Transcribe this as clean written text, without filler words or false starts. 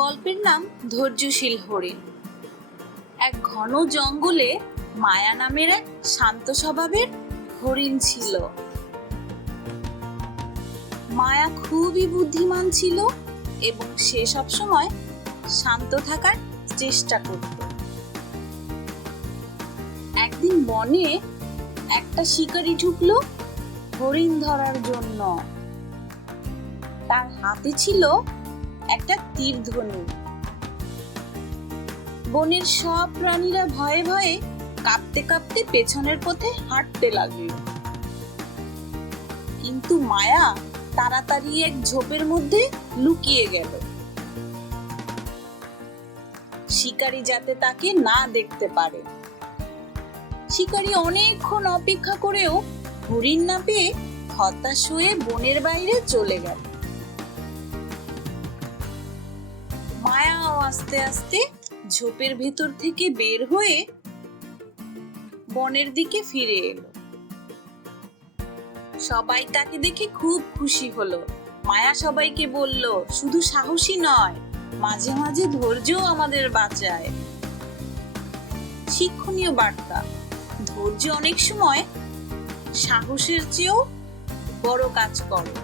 গল্পের নাম ধৈর্যশীল হরিণ। এক ঘন জঙ্গলে মায়া নামের এক শান্ত স্বভাবের হরিণ ছিল। মায়া খুবই বুদ্ধিমান ছিল এবং সে সবসময় শান্ত থাকার চেষ্টা করত। একদিন বনে একটা শিকারী ঢুকলো হরিণ ধরার জন্য। তার হাতে ছিল একটা তীর ধনুক। বনের সব প্রাণীরা ভয়ে ভয়ে কাঁপতে কাঁপতে পেছনের পথে হাঁটতে লাগলো। কিন্তু মায়া তাড়াতাড়ি এক ঝোপের মধ্যে লুকিয়ে গেল, শিকারী যাতে তাকে না দেখতে পারে। শিকারী অনেকক্ষণ অপেক্ষা করেও হরিণ না পেয়ে হতাশ হয়ে বনের বাইরে চলে গেল। মায়াও আস্তে আস্তে ঝোপের ভেতর থেকে বের হয়ে বনের দিকে ফিরে এলো। সবাই তাকে দেখে খুব খুশি হলো। মায়া সবাইকে বলল, শুধু সাহসী নয়, মাঝে মাঝে ধৈর্যও আমাদের বাঁচায়। শিক্ষণীয় বার্তা: ধৈর্য অনেক সময় সাহসের চেয়েও বড় কাজ করে।